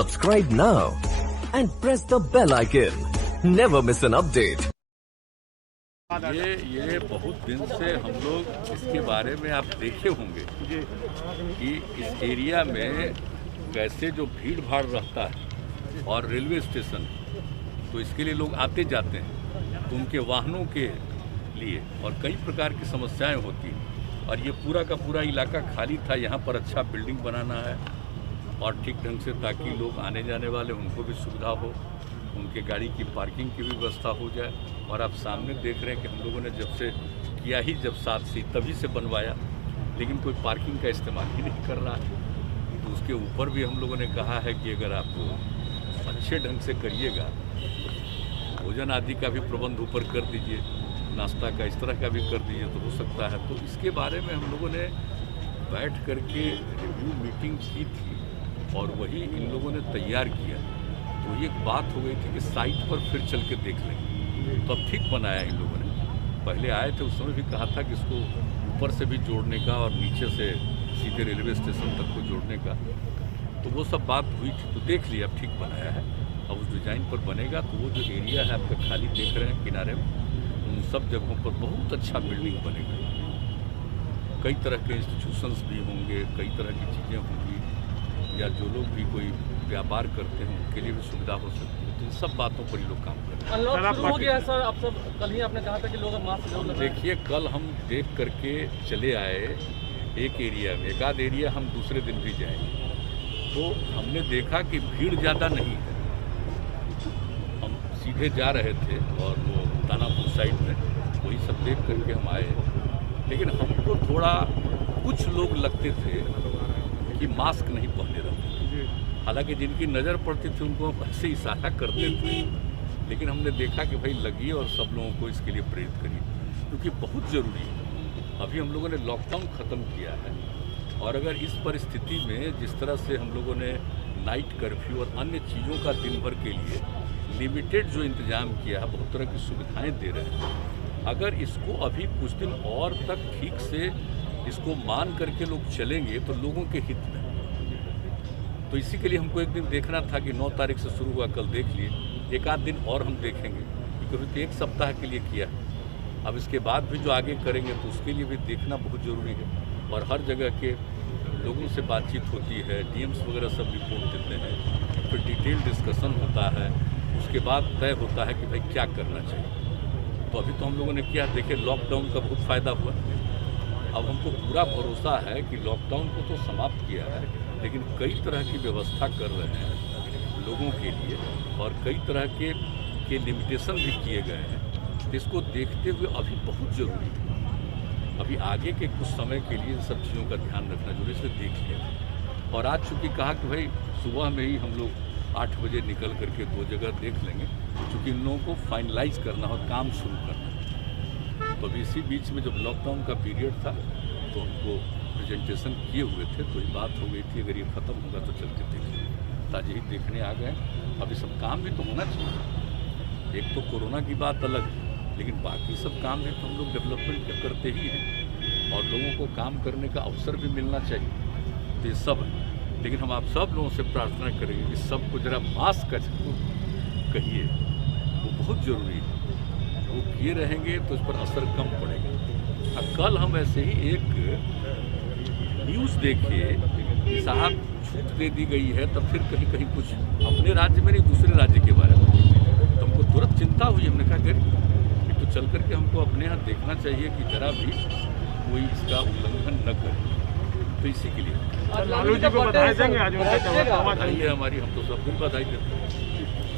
Subscribe now and press the bell icon. Never miss an update. ये बहुत दिन से हम लोग इसके बारे में आप देखे होंगे कि इस एरिया में कैसे जो भीड़ भाड़ रहता है और रेलवे स्टेशन, तो इसके लिए लोग आते जाते हैं, तो उनके वाहनों के लिए और कई प्रकार की समस्याएं होती हैं। और ये पूरा का पूरा इलाका खाली था। यहाँ पर अच्छा बिल्डिंग बनाना है और ठीक ढंग से, ताकि लोग आने जाने वाले उनको भी सुविधा हो, उनके गाड़ी की पार्किंग की भी व्यवस्था हो जाए। और आप सामने देख रहे हैं कि हम लोगों ने जब से किया ही जब साथ से तभी से बनवाया, लेकिन कोई पार्किंग का इस्तेमाल ही नहीं कर रहा है। तो उसके ऊपर भी हम लोगों ने कहा है कि अगर आप अच्छे ढंग से करिएगा, भोजन आदि का भी प्रबंध ऊपर कर दीजिए, नाश्ता का इस तरह का भी कर दीजिए तो हो सकता है। तो इसके बारे में हम लोगों ने बैठ करके रिव्यू मीटिंग की थी और वही इन लोगों ने तैयार किया। तो एक बात हो गई थी कि साइट पर फिर चल के देख लेंगे, तो अब ठीक बनाया इन लोगों ने। पहले आए थे उस समय भी कहा था कि इसको ऊपर से भी जोड़ने का और नीचे से सीधे रेलवे स्टेशन तक को जोड़ने का, तो वो सब बात हुई थी। तो देख लिया, अब ठीक बनाया है। अब उस डिज़ाइन पर बनेगा तो वो जो एरिया है आपका खाली देख रहे हैं किनारे में, उन सब जगहों पर बहुत अच्छा बिल्डिंग बनेगा। कई तरह के इंस्टीट्यूशंस भी होंगे, कई तरह की चीज़ें होंगी, या जो लोग भी कोई व्यापार करते हैं उनके लिए भी सुविधा हो सकती है। तो इन सब बातों पर ही लोग काम कर रहे हैं। हो गया सर, आप सब कल ही आपने कहा था कि लोग मास्क जरूर लगाएं। देखिए, कल हम देख करके चले आए एक एरिया में, एक आध एरिया हम दूसरे दिन भी जाएंगे, तो हमने देखा कि भीड़ ज़्यादा नहीं है। हम सीधे जा रहे थे और वो दानापुर साइड में वही सब देख करके हम आए, लेकिन हमको थोड़ा कुछ लोग लगते थे कि मास्क नहीं पहने रहते। हालांकि जिनकी नज़र पड़ती थी उनको हम ऐसे इशारा करते थे, लेकिन हमने देखा कि भाई लगिए और सब लोगों को इसके लिए प्रेरित करिए, क्योंकि बहुत ज़रूरी है। अभी हम लोगों ने लॉकडाउन ख़त्म किया है और अगर इस परिस्थिति में जिस तरह से हम लोगों ने नाइट कर्फ्यू और अन्य चीज़ों का दिन भर के लिए लिमिटेड जो इंतज़ाम किया है, बहुत तरह की सुविधाएँ दे रहे हैं, अगर इसको अभी कुछ दिन और तक ठीक से इसको मान करके लोग चलेंगे तो लोगों के हित में। तो इसी के लिए हमको एक दिन देखना था कि 9 तारीख से शुरू हुआ, कल देख लिए, एक आध दिन और हम देखेंगे, क्योंकि 1 सप्ताह के लिए किया है। अब इसके बाद भी जो आगे करेंगे तो उसके लिए भी देखना बहुत ज़रूरी है। और हर जगह के लोगों से बातचीत होती है, डीएम्स वगैरह सब रिपोर्ट देते हैं, फिर डिटेल डिस्कशन होता है, उसके बाद तय होता है कि भाई क्या करना चाहिए। तो अभी तो हम लोगों ने किया, देखिए लॉकडाउन का बहुत फ़ायदा हुआ। अब हमको पूरा भरोसा है कि लॉकडाउन को तो समाप्त किया है, लेकिन कई तरह की व्यवस्था कर रहे हैं लोगों के लिए और कई तरह के लिमिटेशन भी किए गए हैं। इसको देखते हुए अभी बहुत ज़रूरी है, अभी आगे के कुछ समय के लिए इन सब चीज़ों का ध्यान रखना जरूरी है। देख लिया और आज चूँकि कहा कि भाई सुबह में ही हम लोग 8 बजे निकल करके 2 जगह देख लेंगे, चूँकि इन लोगों को फाइनलाइज करना और काम शुरू करना। तो अभी इसी बीच में जब लॉकडाउन का पीरियड था तो हमको प्रेजेंटेशन किए हुए थे, तो ये बात हो गई थी अगर ये ख़त्म होगा तो चल के देखिए, ताज़ी ही देखने आ गए। अभी सब काम भी तो होना चाहिए। एक तो कोरोना की बात अलग है, लेकिन बाकी सब काम भी तो हम लोग डेवलपमेंट का करते ही हैं और लोगों को काम करने का अवसर भी मिलना चाहिए। तो ये सब है, लेकिन हम आप सब लोगों से प्रार्थना करेंगे कि सबको ज़रा मास्क का कहिए, वो बहुत ज़रूरी है। वो किए रहेंगे तो इस पर असर कम पड़ेगा। अब कल हम ऐसे ही एक न्यूज़ देखे कि साहब छूट दे दी गई है, तब फिर कहीं कहीं कुछ अपने राज्य में नहीं दूसरे राज्य के बारे में, तो हमको तुरंत चिंता हुई। हमने कहा कि तो चल करके हमको अपने यहाँ देखना चाहिए कि जरा भी कोई इसका उल्लंघन न करे। तो इसी के लिए लालू जी को बधाई देंगे आज, बधाई है हमारी, हम तो सब दिन बधाई देते हैं।